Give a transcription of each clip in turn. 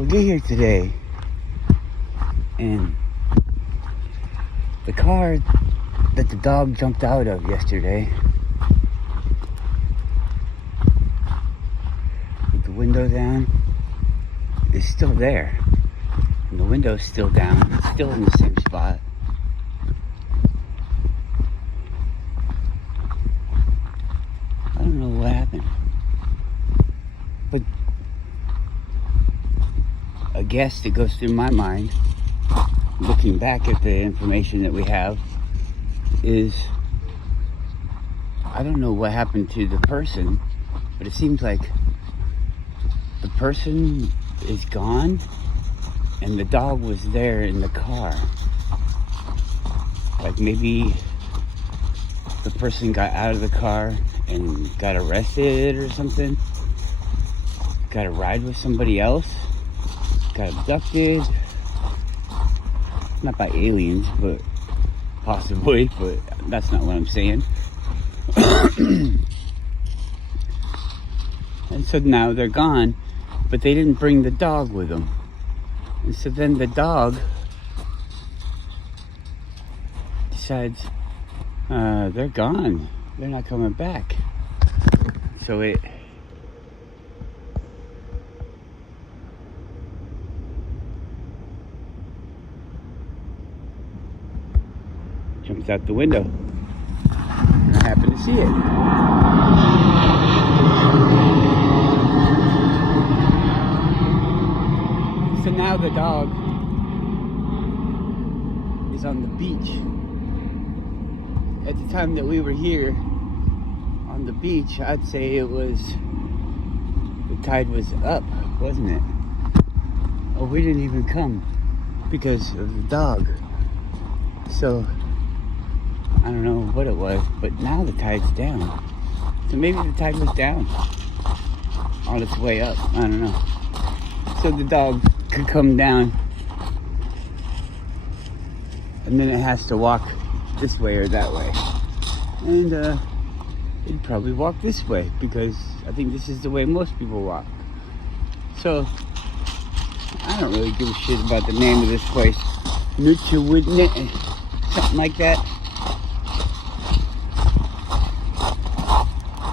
So we get here today, and the car that the dog jumped out of yesterday, with the window down, is still there. And the window's still down. It's still in the same spot. I don't know what happened. But a guess that goes through my mind, looking back at the information that we have, is I don't know what happened to the person, but it seems like the person is gone and the dog was there in the car. Like maybe the person got out of the car and got arrested or something, got a ride with somebody else, got abducted, not by aliens, but possibly, but that's not what I'm saying. And so now they're gone, but they didn't bring the dog with them. And so then the dog decides, they're gone. They're not coming back. So it jumps out the window. And I happen to see it. So now the dog is on the beach. At the time that we were here on the beach, I'd say it was, the tide was up, wasn't it? Oh, we didn't even come because of the dog. So I don't know what it was, but now the tide's down. So maybe the tide was down on its way up. I don't know. So the dog could come down, and then it has to walk this way or that way. And it'd probably walk this way because I think this is the way most people walk. So I don't really give a shit about the name of this place. Something like that.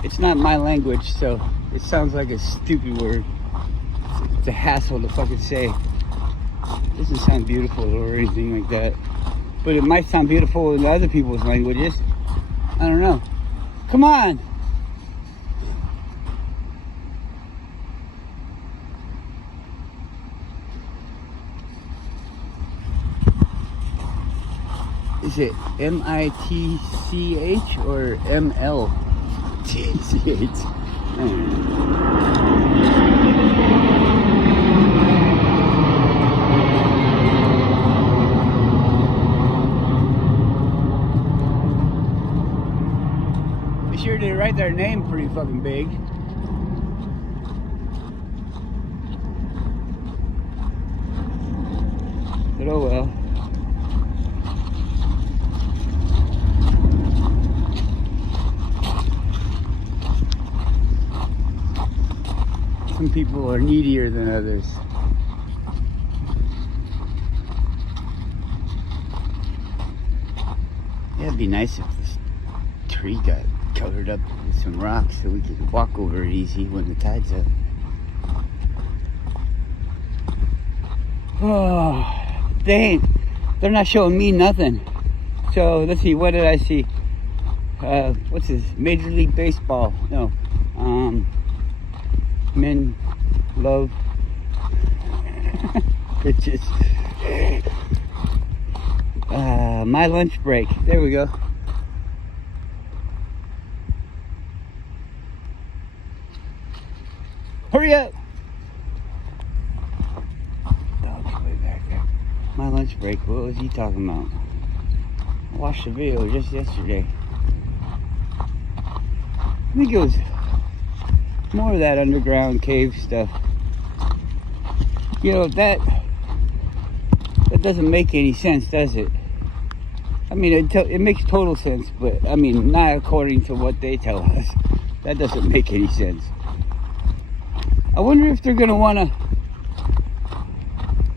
It's not my language, so it sounds like a stupid word. It's a hassle to fucking say. It doesn't sound beautiful or anything like that. But it might sound beautiful in other people's languages. I don't know. Come on! Is it M-I-T-C-H or M-L-T-C-H? Be sure to write their name pretty fucking big. But oh well. Some people are needier than others. Yeah, it'd be nice if this tree got covered up with some rocks so we could walk over it easy when the tide's up. Oh, dang. They're not showing me nothing. So, let's see, what did I see? What's this? Major League Baseball. No. Men love bitches. My lunch break. There we go. Hurry up! Dog's way back there. My lunch break. What was he talking about? I watched the video just yesterday. I think it was more of that underground cave stuff. You know, that doesn't make any sense, does it? I mean, it makes total sense, but I mean, not according to what they tell us. That doesn't make any sense. I wonder if they're gonna wanna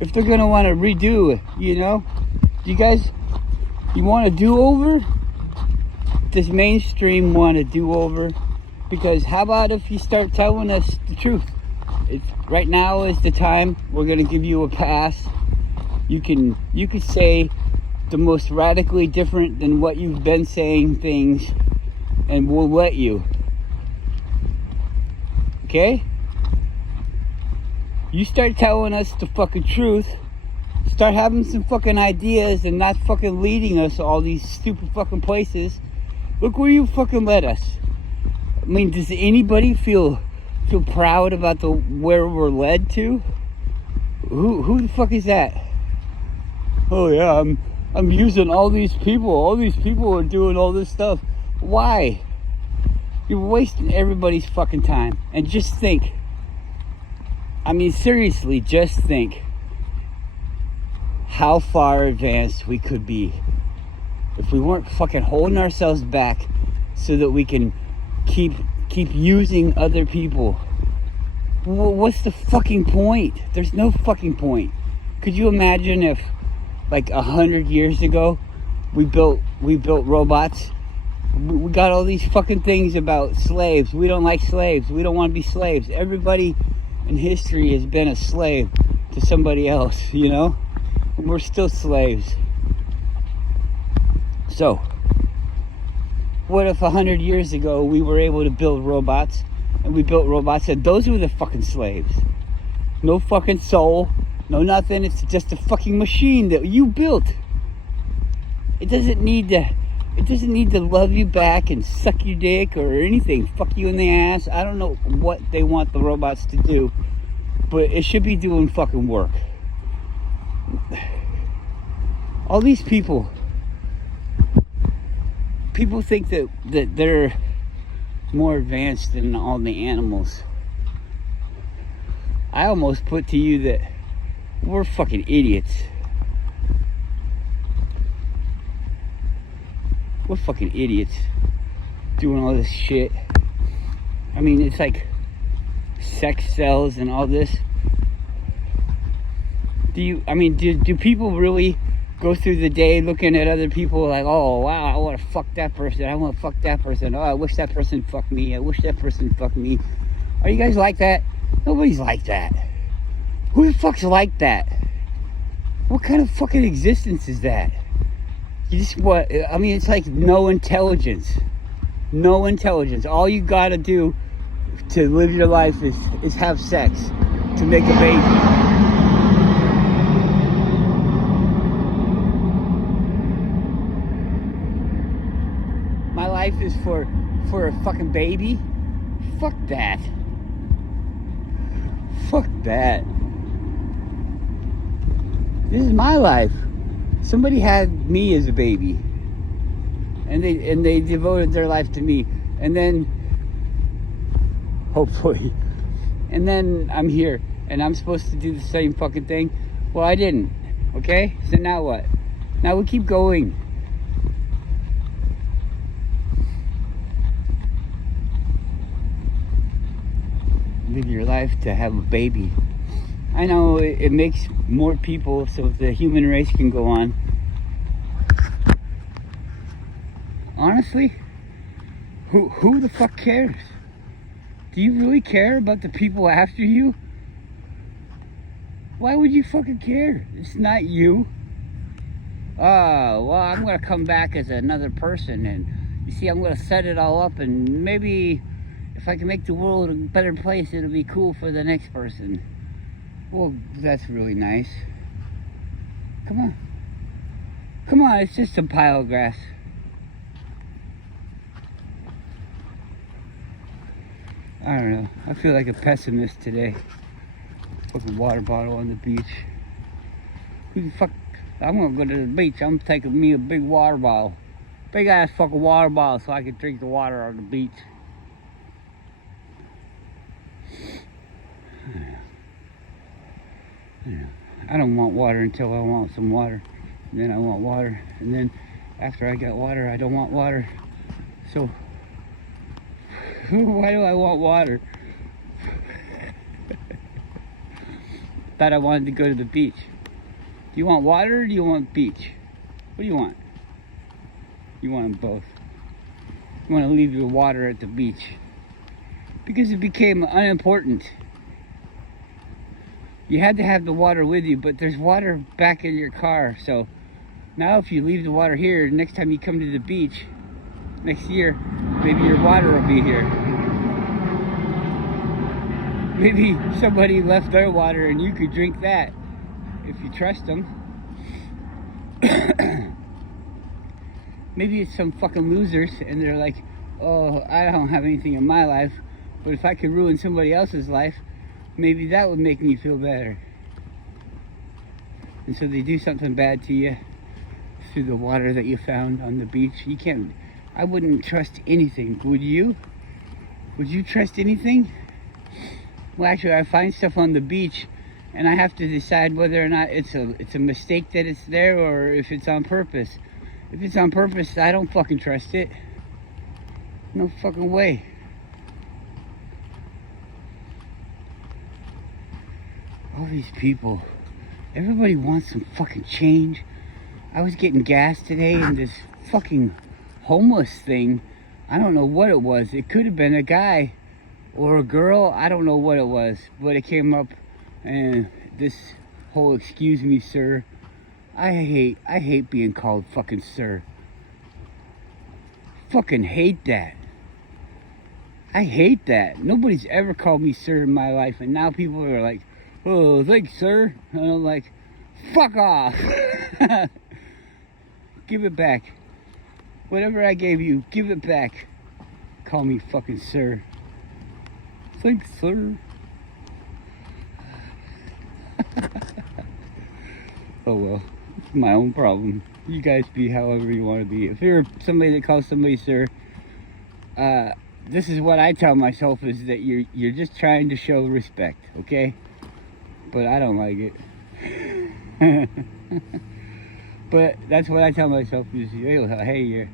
if they're gonna want to redo it, you know? You want a do-over? Does mainstream want a do-over? Because how about if you start telling us the truth? Right now is the time. We're gonna give you a pass. You could say the most radically different than what you've been saying things, and we'll let you. Okay? You start telling us the fucking truth. Start having some fucking ideas and not fucking leading us to all these stupid fucking places. Look where you fucking led us. I mean, does anybody feel proud about where we're led to? Who the fuck is that? Oh yeah, I'm using all these people. All these people are doing all this stuff. Why? You're wasting everybody's fucking time. And just think. I mean, seriously, just think how far advanced we could be if we weren't fucking holding ourselves back so that we can keep using other people. What's the fucking point? There's no fucking point. Could you imagine if, like 100 years ago, we built robots? We got all these fucking things about slaves. We don't like slaves. We don't want to be slaves. Everybody in history has been a slave to somebody else, you know? And we're still slaves. So, what if 100 years ago we were able to build robots, and we built robots and those were the fucking slaves? No fucking soul, no nothing. It's just a fucking machine that you built. It doesn't need to love you back and suck your dick or anything. Fuck you in the ass. I don't know what they want the robots to do, but it should be doing fucking work. All these people think that they're more advanced than all the animals. I almost put to you that we're fucking idiots. We're fucking idiots doing all this shit. I mean, it's like sex cells and all this. Do people really go through the day looking at other people like, oh wow, I want to fuck that person, I want to fuck that person, oh I wish that person fucked me, I wish that person fucked me? Are you guys like that? Nobody's like that. Who the fuck's like that? What kind of fucking existence is that? It's like no intelligence. No intelligence. All you gotta do to live your life is have sex to make a baby. My life is for a fucking baby? Fuck that. Fuck that. This is my life. Somebody had me as a baby, and they devoted their life to me, and then hopefully, and then I'm here, and I'm supposed to do the same fucking thing. Well, I didn't. Okay, so now what? Now we keep going. Live your life to have a baby. I know it makes more people so the human race can go on. Honestly, who the fuck cares? Do you really care about the people after you? Why would you fucking care? It's not you. Oh, well, I'm gonna come back as another person, and you see, I'm gonna set it all up, and maybe if I can make the world a better place, it'll be cool for the next person. Well, that's really nice. Come on. Come on, it's just a pile of grass. I don't know. I feel like a pessimist today. Fucking water bottle on the beach. Who the fuck? I'm gonna go to the beach. I'm taking me a big water bottle. Big ass fucking water bottle so I can drink the water on the beach. I don't want water until I want some water. And then I want water. And then after I got water, I don't want water. So, why do I want water? Thought I wanted to go to the beach. Do you want water or do you want beach? What do you want? You want them both. You want to leave your water at the beach. Because it became unimportant. You had to have the water with you, but there's water back in your car. So now if you leave the water here, next time you come to the beach, next year, maybe your water will be here. Maybe somebody left their water and you could drink that if you trust them. Maybe it's some fucking losers and they're like, oh, I don't have anything in my life, but if I could ruin somebody else's life, maybe that would make me feel better. And so they do something bad to you through the water that you found on the beach. You can't, I wouldn't trust anything. Would you? Would you trust anything? Well, actually, I find stuff on the beach and I have to decide whether or not it's a mistake that it's there or if it's on purpose. If it's on purpose, I don't fucking trust it. No fucking way. All these people, everybody wants some fucking change. I was getting gas today and this fucking homeless thing, I don't know what it was. It could have been a guy or a girl, I don't know what it was, but it came up and this whole excuse me sir, I hate being called fucking sir. Fucking hate that. I hate that. Nobody's ever called me sir in my life, and now people are like, oh, thanks sir, and I'm like, fuck off. Give it back. Whatever I gave you, give it back. Call me fucking sir. Thanks, sir. Oh well, it's my own problem. You guys be however you want to be. If you're somebody that calls somebody sir, this is what I tell myself is that you're just trying to show respect, okay? But I don't like it. But that's what I tell myself is, hey, you're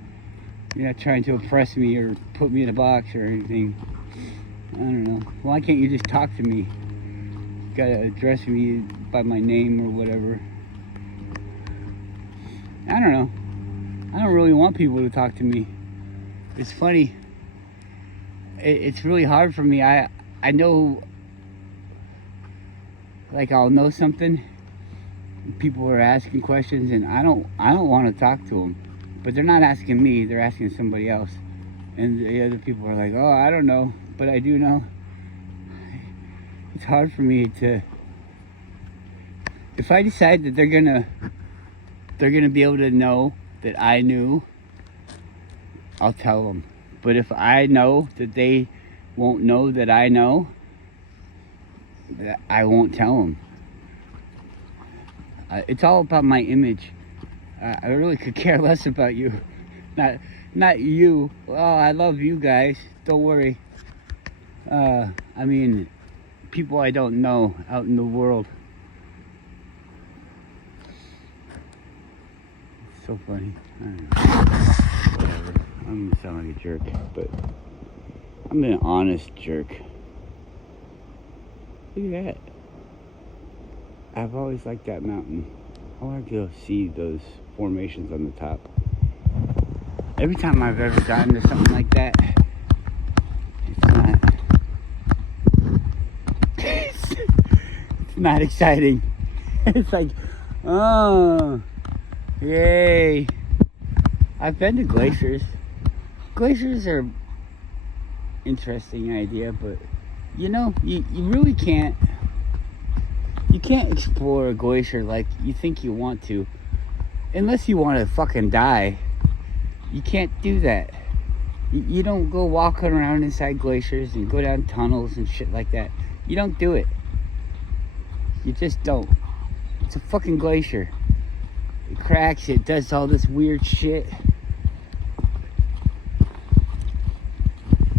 not trying to oppress me or put me in a box or anything. I don't know. Why can't you just talk to me? You gotta address me by my name or whatever. I don't know. I don't really want people to talk to me. It's funny. It's really hard for me. I know, like, I'll know something. People are asking questions, and I don't want to talk to them. But they're not asking me. They're asking somebody else. And the other people are like, oh, I don't know, but I do know. It's hard for me to. If I decide that they're gonna be able to know that I knew, I'll tell them. But if I know that they won't know that I know, I won't tell them. It's all about my image. I really could care less about you. Not you. Oh, I love you guys. Don't worry. I mean, people I don't know out in the world. It's so funny. I don't know. Whatever. I'm gonna sound like a jerk, but I'm an honest jerk. Look at that. I've always liked that mountain. I want to go see those formations on the top. Every time I've ever gotten to something like that, it's not exciting. It's like, oh, yay. I've been to glaciers. Glaciers are interesting idea, but you know, you really can't. You can't explore a glacier like you think you want to, unless you want to fucking die. You can't do that. You don't go walking around inside glaciers and go down tunnels and shit like that. You don't do it. You just don't. It's a fucking glacier. It cracks, it does all this weird shit.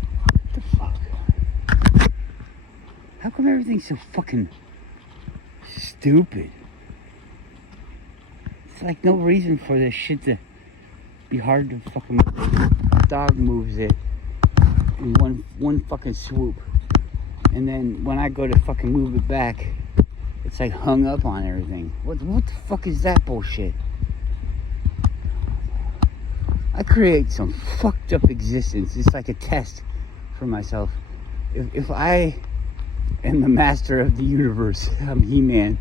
What the fuck? How come everything's so fucking stupid? It's like no reason for this shit to be hard to fucking move. Dog moves it in one fucking swoop, and then when I go to fucking move it back, It's like hung up on everything. What the fuck is that bullshit? I create some fucked up existence. It's like a test for myself. If I am the master of the universe, I'm He-Man.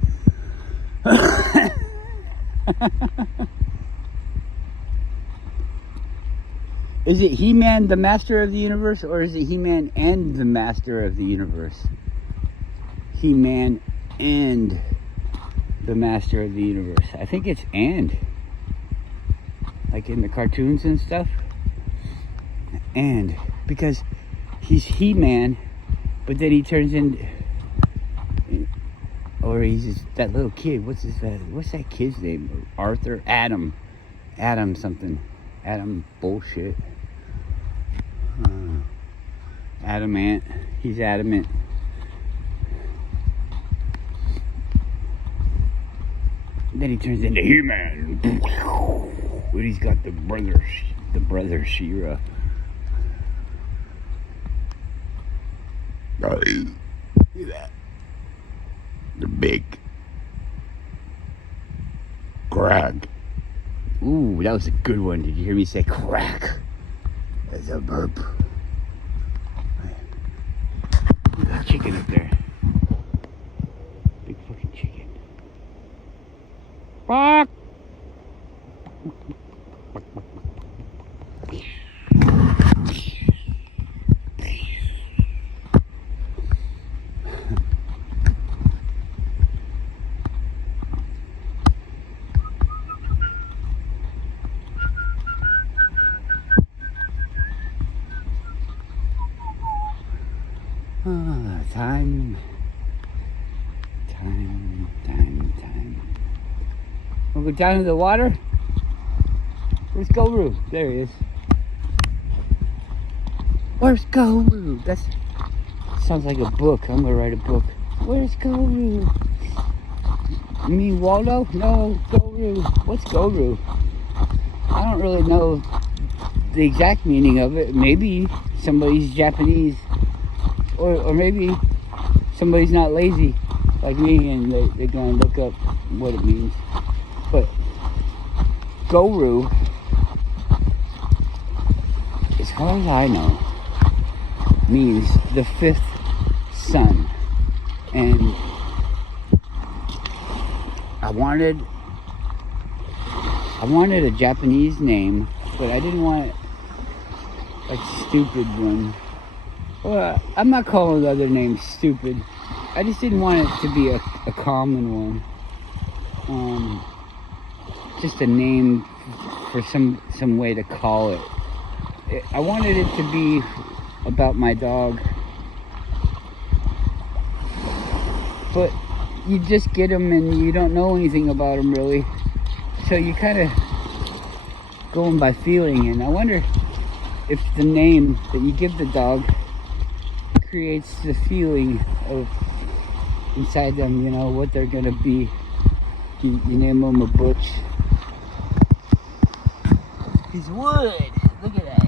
Is it He-Man the master of the universe, or is it He-Man and the master of the universe? He-Man and the master of the universe. I think it's and. Like in the cartoons and stuff. And. Because he's He-Man, but then he turns into... Or he's just that little kid. What's that kid's name? Arthur? Adam. Adam something. Adam bullshit. Adamant. He's adamant. Then he turns into He-Man. But he's got the brother She-Ra. Look at that. The big crack. Ooh, that was a good one. Did you hear me say crack? That's a burp. Look at that chicken up there. Big fucking chicken. Fuck! Time. We'll go down to the water. Where's Guru? There he is. Where's Guru? That sounds like a book. I'm gonna write a book. Where's Guru? You mean Waldo? No, Guru. What's Guru? I don't really know the exact meaning of it. Maybe somebody's Japanese. Or maybe somebody's not lazy like me and they're going to look up what it means. But Guru, as far as I know, means the fifth son. And I wanted a Japanese name, but I didn't want a stupid one. Well, I'm not calling other names stupid. I just didn't want it to be a common one. Just a name for some way to call it. I wanted it to be about my dog. But you just get him and you don't know anything about him really. So you kind of going by feeling. And I wonder if the name that you give the dog creates the feeling of inside them, you know, what they're gonna be. You name them a Butch. He's wood. Look at that.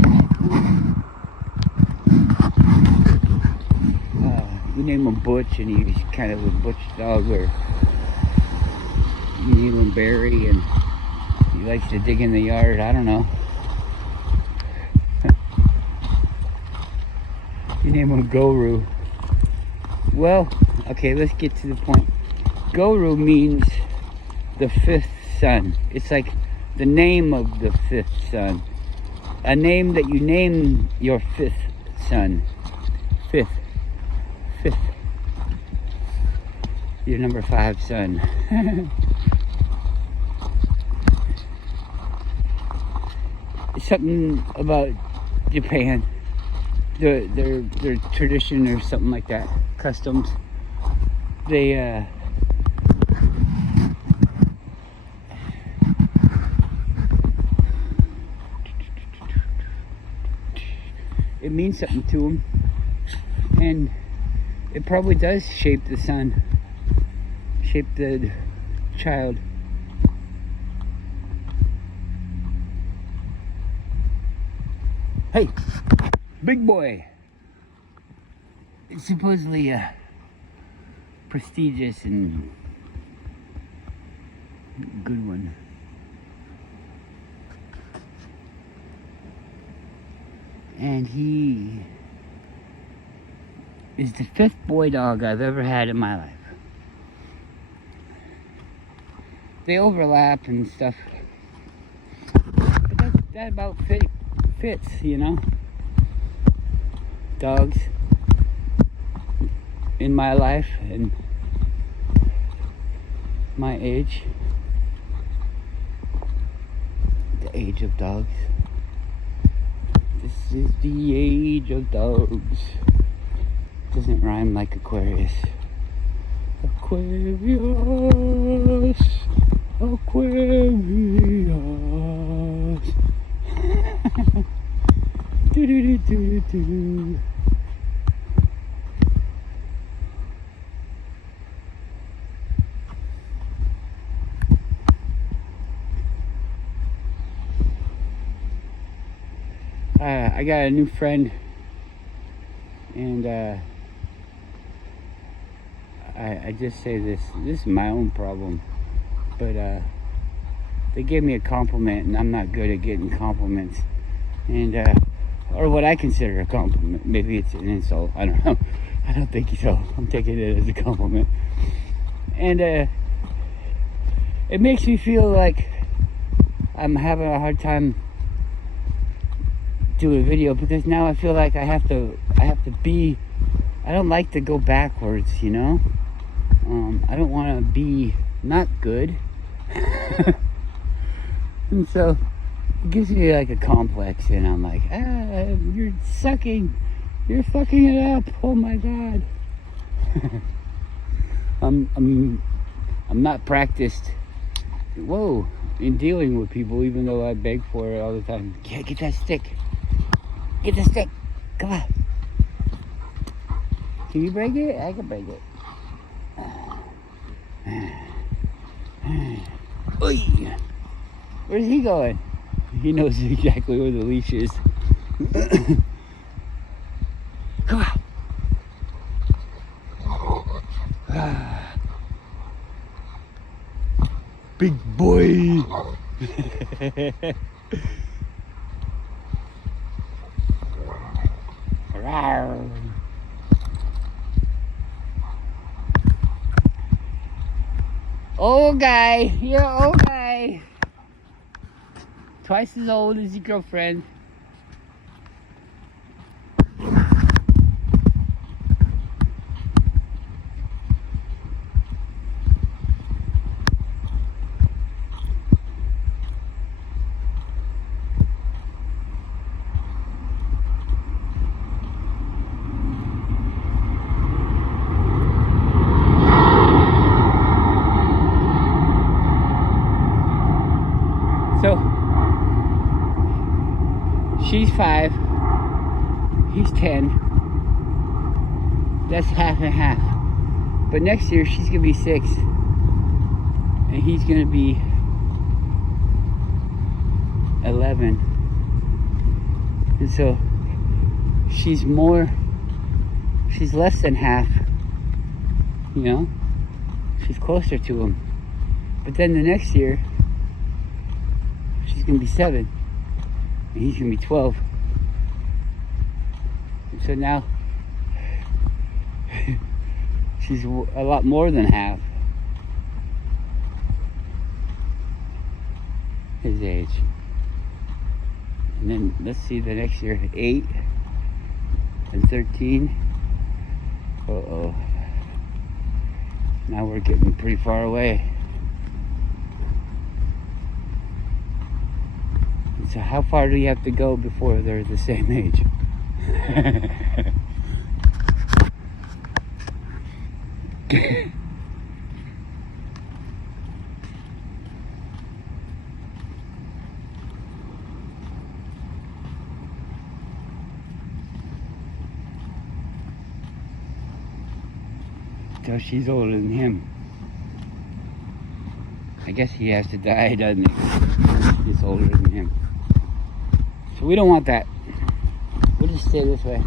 You name him Butch and he's kind of a butch dog, or you name him Barry and he likes to dig in the yard. I don't know. You name him Guru. Well, okay, let's get to the point. Guru means the fifth son. It's like the name of the fifth son. A name that you name your fifth son. Fifth. Your number 5 son. It's something about Japan. Their tradition or something like that. Customs. They it means something to them, and it probably does shape the son, shape the child. Hey, big boy. It's supposedly prestigious and Good one. And he is the 5th boy dog I've ever had in my life. They overlap and stuff, but that about fits, you know. Dogs in my life and my age, the age of dogs. This is the age of dogs. Doesn't rhyme like Aquarius. Aquarius, Aquarius. Do do do do do. I got a new friend, and I just say this is my own problem, but they gave me a compliment, and I'm not good at getting compliments, and or what I consider a compliment. Maybe it's an insult, I don't know. I don't think so. I'm taking it as a compliment, and it makes me feel like I'm having a hard time do a video, because now I feel like I have to be, I don't like to go backwards, you know. I don't want to be not good. And so it gives me like a complex, and I'm like, you're sucking, you're fucking it up, oh my god. I'm not practiced, in dealing with people, even though I beg for it all the time. Yeah, get that stick. Get the stick. Come on. Can you break it? I can break it. Oy. Where's he going? He knows exactly where the leash is. Come on. Big boy. Old guy, you're an old guy. Twice as old as your girlfriend. So, she's 5, he's 10, that's half and half. But next year, she's gonna be 6, and he's gonna be 11. And so, she's less than half, you know? She's closer to him. But then the next year, she's gonna be 7, and he's gonna be 12. And so now, she's a lot more than half his age. And then let's see the next year, 8 and 13. Uh-oh. Now we're getting pretty far away. So how far do you have to go before they're the same age? So she's older than him. I guess he has to die, doesn't he? She's older than him. So we don't want that. We'll just stay this way.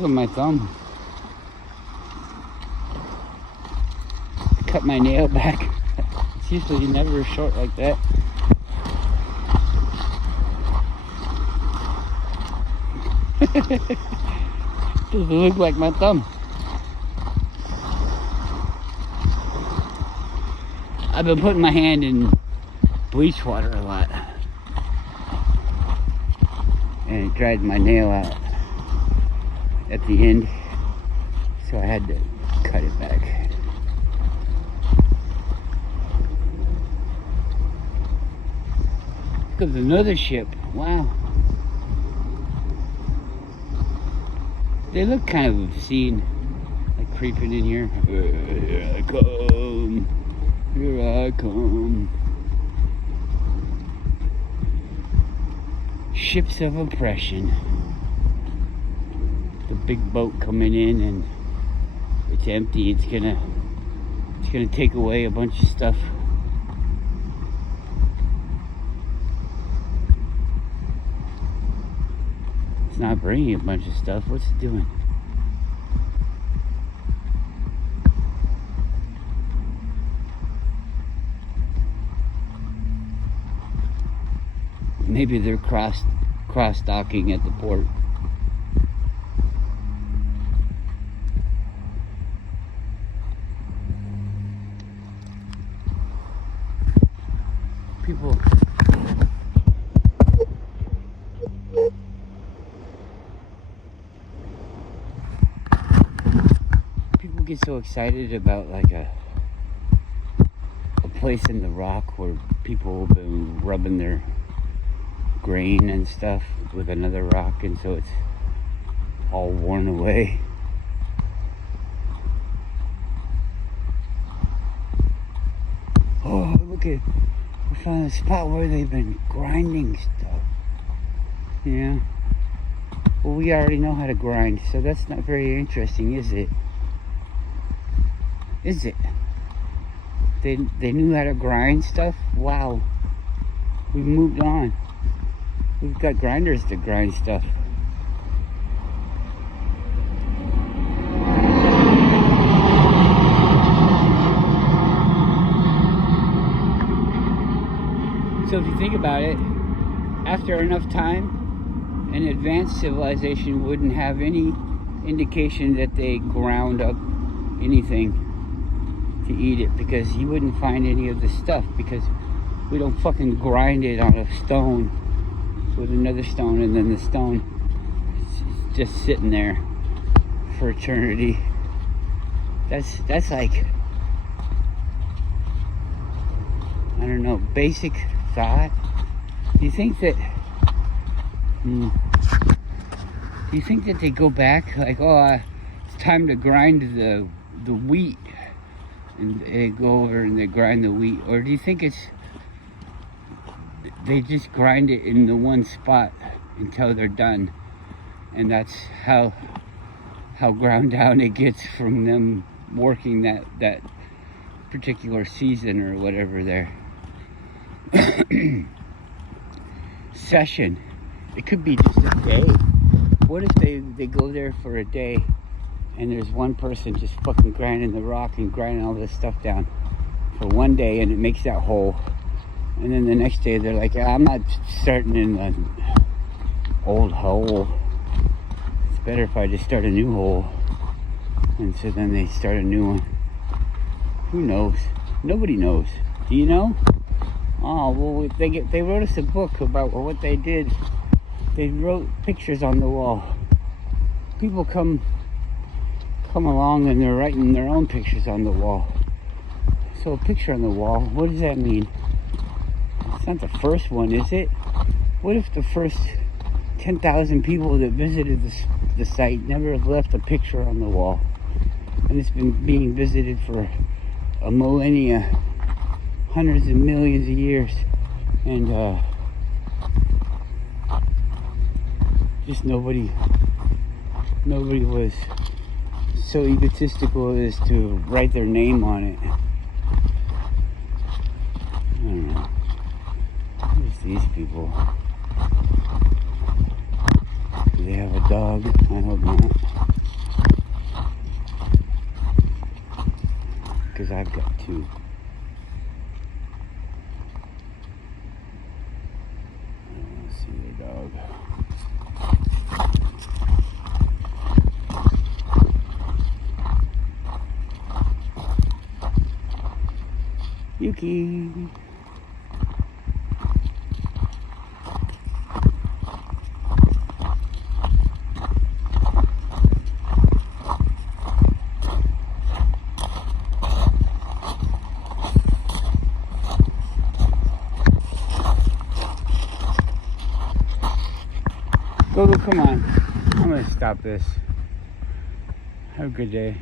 Look at my thumb. Cut my nail back. It's usually never short like that. Doesn't look like my thumb. I've been putting my hand in bleach water a lot. And it dried my nail out at the end. So I had to cut it back. Look, there's another ship. Wow. They look kind of obscene, like creeping in here. Here I come, here I come. Ships of oppression. The big boat coming in and it's empty. It's gonna take away a bunch of stuff. It's not bringing a bunch of stuff. What's it doing? Maybe they're cross-docking at the port. People get so excited about like a place in the rock where people have been rubbing their grain and stuff with another rock, and so it's all worn away. Oh, look at, we found a spot where they've been grinding stuff. Yeah. Well, we already know how to grind, so that's not very interesting, is it? Is it? They knew how to grind stuff? Wow. We've moved on. We've got grinders to grind stuff. So if you think about it, after enough time, an advanced civilization wouldn't have any indication that they ground up anything to eat it, because you wouldn't find any of the stuff, because we don't fucking grind it on a stone with another stone, and then the stone is just sitting there for eternity. That's like, I don't know, basic thought. Do you think that they go back like, oh, it's time to grind the wheat, and they go over and they grind the wheat? Or do you think it's they just grind it in the one spot until they're done, and that's how ground down it gets from them working that particular season or whatever their session? It could be just a day. What if they go there for a day and there's one person just fucking grinding the rock and grinding all this stuff down for one day, and it makes that hole, and then the next day they're like, I'm not starting in an old hole, it's better if I just start a new hole. And so then they start a new one. Who knows? Nobody knows. Do you know? Oh, well, they wrote us a book about what they did. They wrote pictures on the wall. People come along and they're writing their own pictures on the wall. So a picture on the wall, what does that mean? It's not the first one, is it? What if the first 10,000 people that visited the site never left a picture on the wall? And it's been being visited for a millennia, hundreds of millions of years, and just nobody was so egotistical as to write their name on it. I don't know. Who's these people? Do they have a dog? I hope not. because I've got two. Let's see the dog. Yuki. Go, come on. I'm gonna stop this. Have a good day.